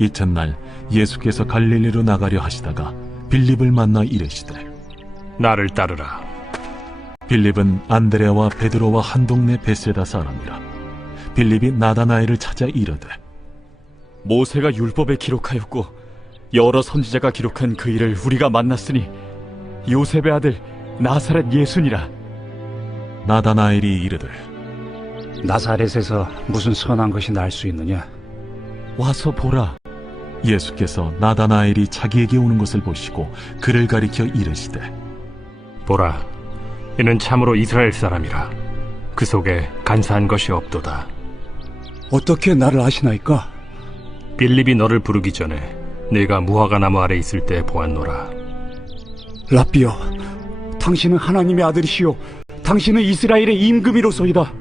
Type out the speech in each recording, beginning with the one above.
이튿날 예수께서 갈릴리로 나가려 하시다가 빌립을 만나 이르시되 나를 따르라. 빌립은 안드레와 베드로와 한 동네 베세다 사람이라. 빌립이 나다나엘을 찾아 이르되 모세가 율법에 기록하였고 여러 선지자가 기록한 그 일을 우리가 만났으니 요셉의 아들 나사렛 예수니라. 나다나엘이 이르되 나사렛에서 무슨 선한 것이 날 수 있느냐? 와서 보라. 예수께서 나다나엘이 자기에게 오는 것을 보시고 그를 가리켜 이르시되 보라, 이는 참으로 이스라엘 사람이라. 그 속에 간사한 것이 없도다. 어떻게 나를 아시나이까? 빌립이 너를 부르기 전에 네가 무화과나무 아래 있을 때 보았노라. 라비여, 당신은 하나님의 아들이시요 당신은 이스라엘의 임금이로소이다.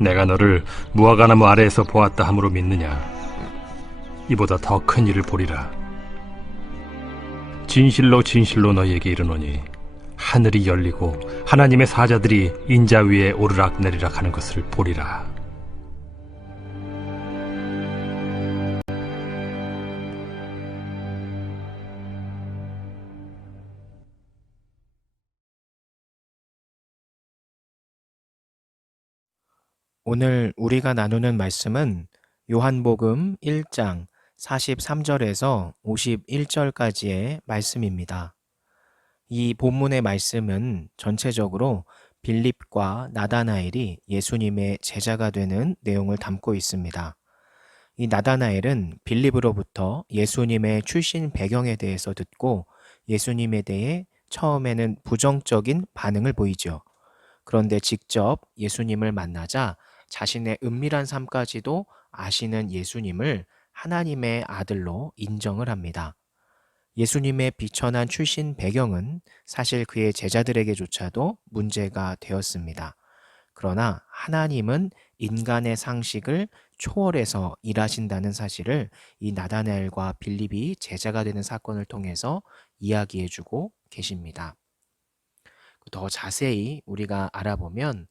내가 너를 무화과나무 아래에서 보았다 함으로 믿느냐? 이보다 더 큰 일을 보리라. 진실로 진실로 너희에게 이르노니 하늘이 열리고 하나님의 사자들이 인자 위에 오르락 내리락 하는 것을 보리라. 오늘 우리가 나누는 말씀은 요한복음 1장 43절에서 51절까지의 말씀입니다. 이 본문의 말씀은 전체적으로 빌립과 나다나엘이 예수님의 제자가 되는 내용을 담고 있습니다. 이 나다나엘은 빌립으로부터 예수님의 출신 배경에 대해서 듣고 예수님에 대해 처음에는 부정적인 반응을 보이죠. 그런데 직접 예수님을 만나자 자신의 은밀한 삶까지도 아시는 예수님을 하나님의 아들로 인정을 합니다. 예수님의 비천한 출신 배경은 사실 그의 제자들에게조차도 문제가 되었습니다. 그러나 하나님은 인간의 상식을 초월해서 일하신다는 사실을 이 나다나엘과 빌립이 제자가 되는 사건을 통해서 이야기해주고 계십니다. 더 자세히 우리가 알아보면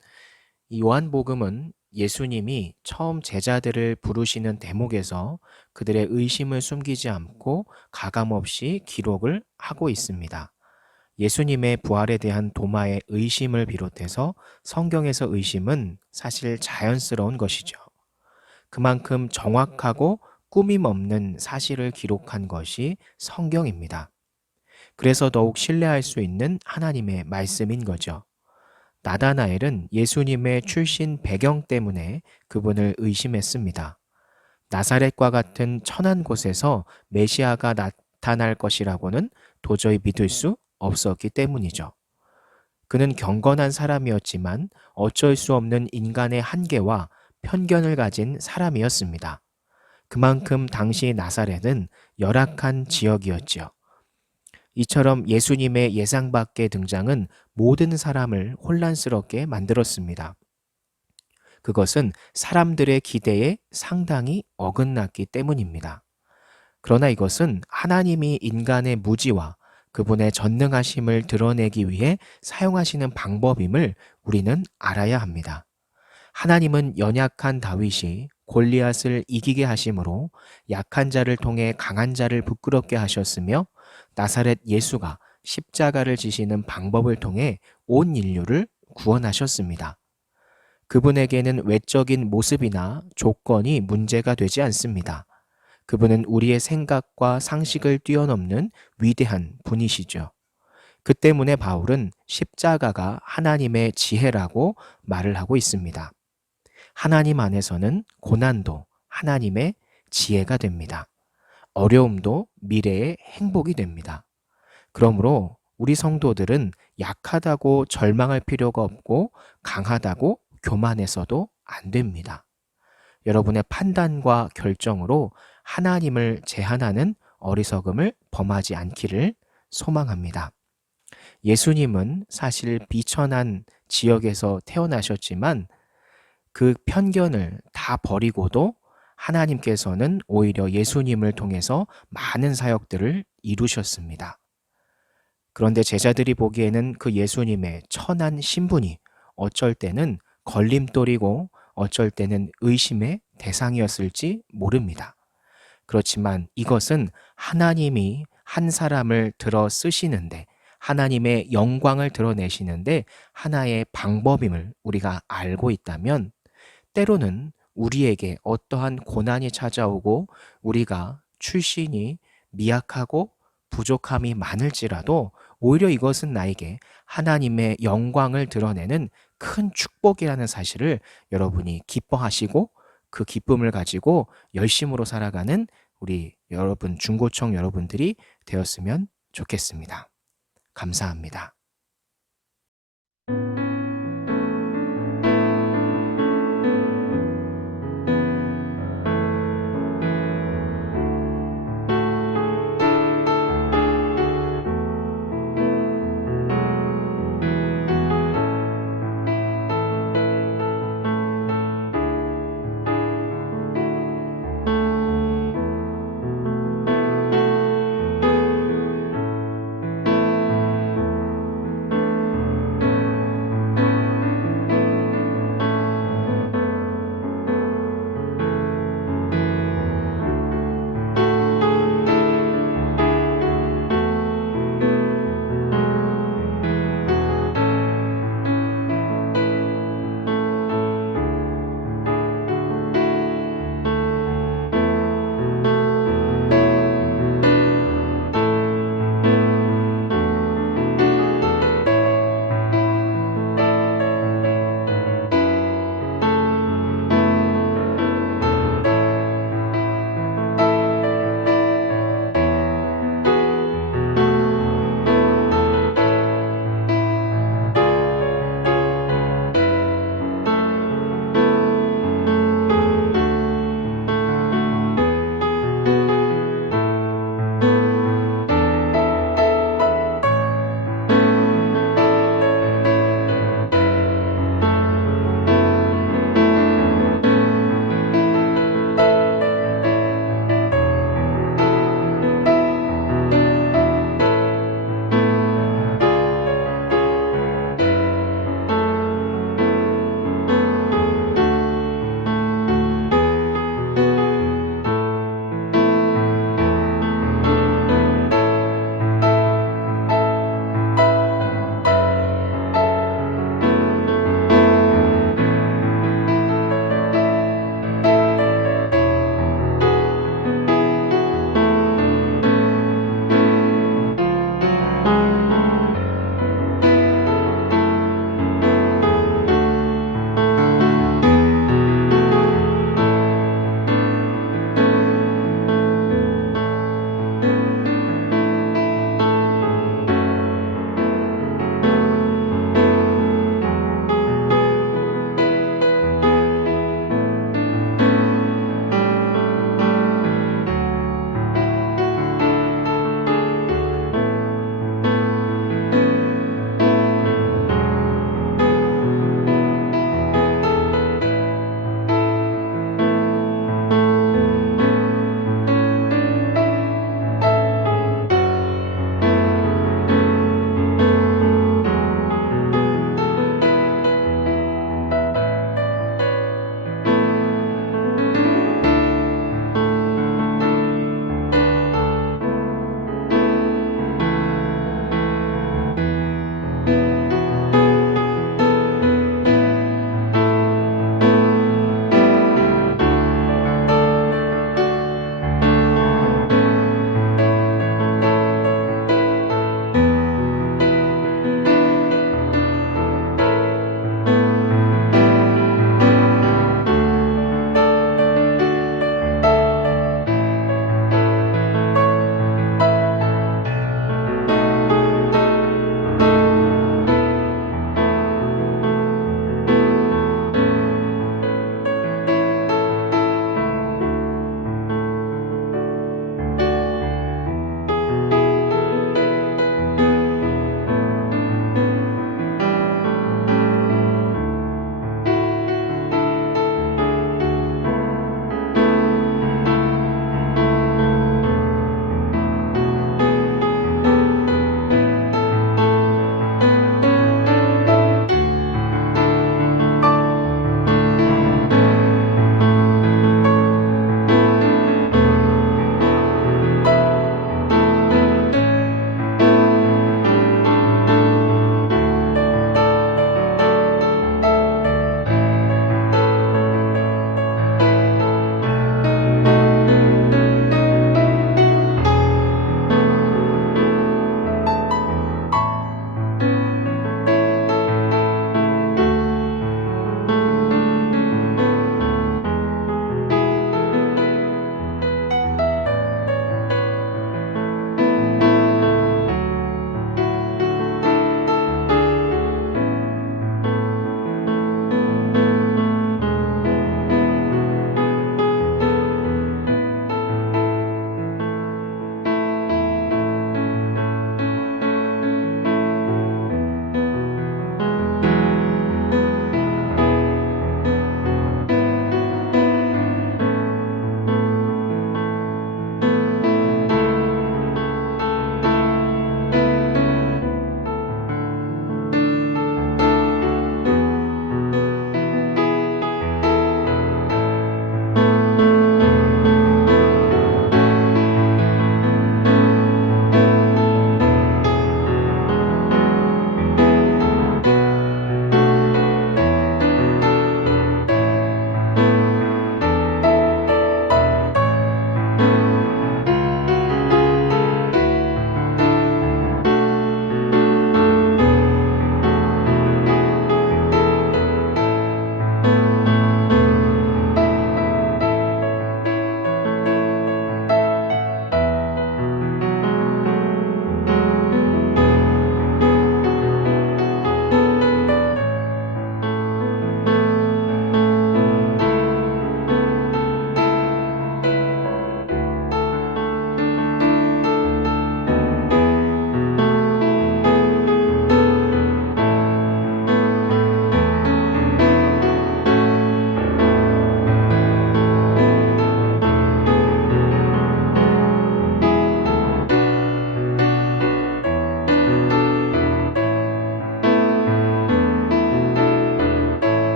이 요한복음은 예수님이 처음 제자들을 부르시는 대목에서 그들의 의심을 숨기지 않고 가감없이 기록을 하고 있습니다. 예수님의 부활에 대한 도마의 의심을 비롯해서 성경에서 의심은 사실 자연스러운 것이죠. 그만큼 정확하고 꾸밈 없는 사실을 기록한 것이 성경입니다. 그래서 더욱 신뢰할 수 있는 하나님의 말씀인 거죠. 나다나엘은 예수님의 출신 배경 때문에 그분을 의심했습니다. 나사렛과 같은 천한 곳에서 메시아가 나타날 것이라고는 도저히 믿을 수 없었기 때문이죠. 그는 경건한 사람이었지만 어쩔 수 없는 인간의 한계와 편견을 가진 사람이었습니다. 그만큼 당시 나사렛은 열악한 지역이었지요. 이처럼 예수님의 예상 밖의 등장은 모든 사람을 혼란스럽게 만들었습니다. 그것은 사람들의 기대에 상당히 어긋났기 때문입니다. 그러나 이것은 하나님이 인간의 무지와 그분의 전능하심을 드러내기 위해 사용하시는 방법임을 우리는 알아야 합니다. 하나님은 연약한 다윗이 골리앗을 이기게 하심으로 약한 자를 통해 강한 자를 부끄럽게 하셨으며 나사렛 예수가 십자가를 지시는 방법을 통해 온 인류를 구원하셨습니다. 그분에게는 외적인 모습이나 조건이 문제가 되지 않습니다. 그분은 우리의 생각과 상식을 뛰어넘는 위대한 분이시죠. 그 때문에 바울은 십자가가 하나님의 지혜라고 말을 하고 있습니다. 하나님 안에서는 고난도 하나님의 지혜가 됩니다. 어려움도 미래의 행복이 됩니다. 그러므로 우리 성도들은 약하다고 절망할 필요가 없고 강하다고 교만해서도 안 됩니다. 여러분의 판단과 결정으로 하나님을 제한하는 어리석음을 범하지 않기를 소망합니다. 예수님은 사실 비천한 지역에서 태어나셨지만 그 편견을 다 버리고도 하나님께서는 오히려 예수님을 통해서 많은 사역들을 이루셨습니다. 그런데 제자들이 보기에는 그 예수님의 천한 신분이 어쩔 때는 걸림돌이고 어쩔 때는 의심의 대상이었을지 모릅니다. 그렇지만 이것은 하나님이 한 사람을 들어 쓰시는데 하나님의 영광을 드러내시는데 하나의 방법임을 우리가 알고 있다면 때로는 우리에게 어떠한 고난이 찾아오고 우리가 출신이 미약하고 부족함이 많을지라도 오히려 이것은 나에게 하나님의 영광을 드러내는 큰 축복이라는 사실을 여러분이 기뻐하시고 그 기쁨을 가지고 열심으로 살아가는 우리 여러분 중고청 여러분들이 되었으면 좋겠습니다. 감사합니다.